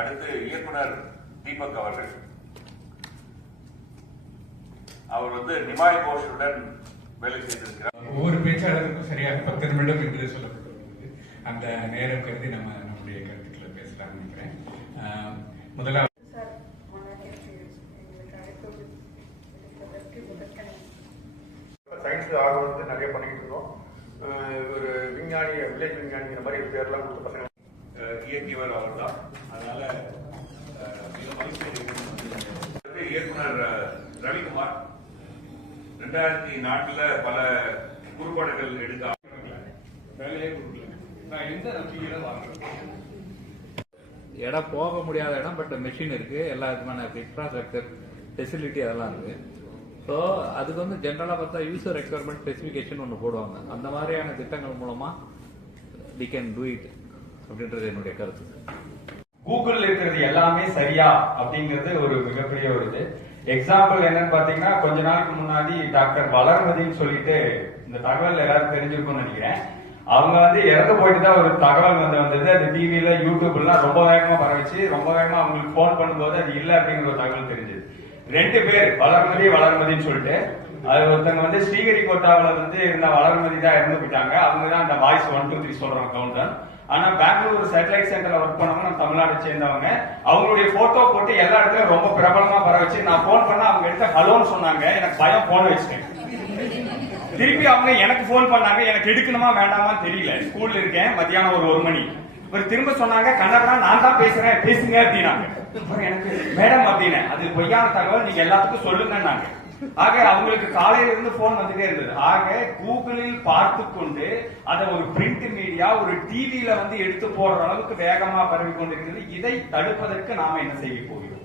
அடுத்து இயக்குனர் தீபக் அவர்கள். அவர் நிமாய் கோஷுடன் வேலை செய்திருக்கிறார். ஒவ்வொரு பேச்சாளருக்கும் சரியாக 10 நிமிடம் என்று சொல்லப்பட்டுள்ளது. அந்த நேரம் கருதி நம்முடைய கருத்துக்களை பேசலாம்னு நினைக்கிறேன். முதலாவது சயின்ஸ் ஆர்வம் நிறைய பண்ணிட்டு இருக்கோம். ஒரு விஞ்ஞானி, வில்லேஜ் விஞ்ஞானிங்கிற மாதிரி பேர்லாம் கொடுத்த பசங்க இயக்கியவர் அவர் தான். அதனால இயக்குனர் ரவிக்குமார் 2004 பல குறும்படங்கள் எடுக்க இடம் போக முடியாத இடம், பட் மெஷின் இருக்கு, எல்லா விதமான இன்ஃப்ராஸ்ட்ரக்சர் ஃபெசிலிட்டி அதெல்லாம் இருக்கு. ஸோ அதுக்கு ஜென்ரலாக பார்த்தா யூசர் ரெக்யர்மெண்ட் ஸ்பெசிஃபிகேஷன் ஒன்று போடுவாங்க. அந்த மாதிரியான திட்டங்கள் மூலமா we can do it அப்படின்றது என்னுடைய கருத்து. கூகுள் இருக்கிறது எல்லாமே சரியா அப்படிங்கிறது ஒரு மிகப்பெரிய ஒரு இது. எக்ஸாம்பிள் என்னன்னு பாத்தீங்கன்னா, கொஞ்ச நாளுக்கு முன்னாடி டாக்டர் வளர்மதின்னு சொல்லிட்டு, இந்த தகவல் எல்லாரும் தெரிஞ்சிருக்கும்னு நினைக்கிறேன். அவங்க இறந்து போயிட்டு தான் ஒரு தகவல் வந்தது. அது டிவில யூடியூப்லாம் ரொம்ப வேகமா பரவிச்சு. ரொம்ப வேகமா அவங்களுக்கு போன் பண்ணும்போது அது இல்ல அப்படிங்கிற ஒரு தகவல் தெரிஞ்சது. 2 பேர் வளர்மதின்னு சொல்லிட்டு, அது ஒருத்தவங்க ஸ்ரீஹரிகோட்டாவில இருந்த வளர்மதி தான் இறந்து போயிட்டாங்க. அவங்க தான் அந்த வாய்ஸ் 1 2 3 சொல்றவங்க கவுண்டர். ஆனா பெங்களூர் சேட்டலைட் சென்டர்ல ஒர்க் பண்ணவங்க நம்ம தமிழ்நாடு சேர்ந்தவங்க. அவங்களுடைய போட்டோ போட்டு எல்லா இடத்துலயும் ரொம்ப பிரபலமா பரவச்சு. நான் போன் பண்ணா அவங்க எடுத்து ஹலோன்னு சொன்னாங்க. எனக்கு பயம், போன் வச்சுட்டேன். திருப்பி அவங்க எனக்கு போன் பண்ணாங்க. எனக்கு எடுக்கணுமா வேண்டாமான்னு தெரியல. ஸ்கூல்ல இருக்கேன், மத்தியானம் ஒரு 1 மணி. திரும்ப சொன்னாங்க, கண்ணா நான் தான் பேசுறேன், பேசுங்க அப்படின்னாங்க. எனக்கு மேடம் அப்படின்னு, அது பொய்யான தகவல், நீங்க எல்லாத்துக்கும் சொல்லுங்க. ஆக அவங்களுக்கு காலையில இருந்து போன் வந்துட்டே இருந்தது. ஆக கூகுளில் பார்த்து கொண்டு அதை ஒரு பிரிண்ட் மீடியா, ஒரு டிவியில எடுத்து போடுற அளவுக்கு வேகமா பரவி கொண்டிருக்கிறது. இதை தடுப்பதற்கு நாம என்ன செய்ய போகிறோம்?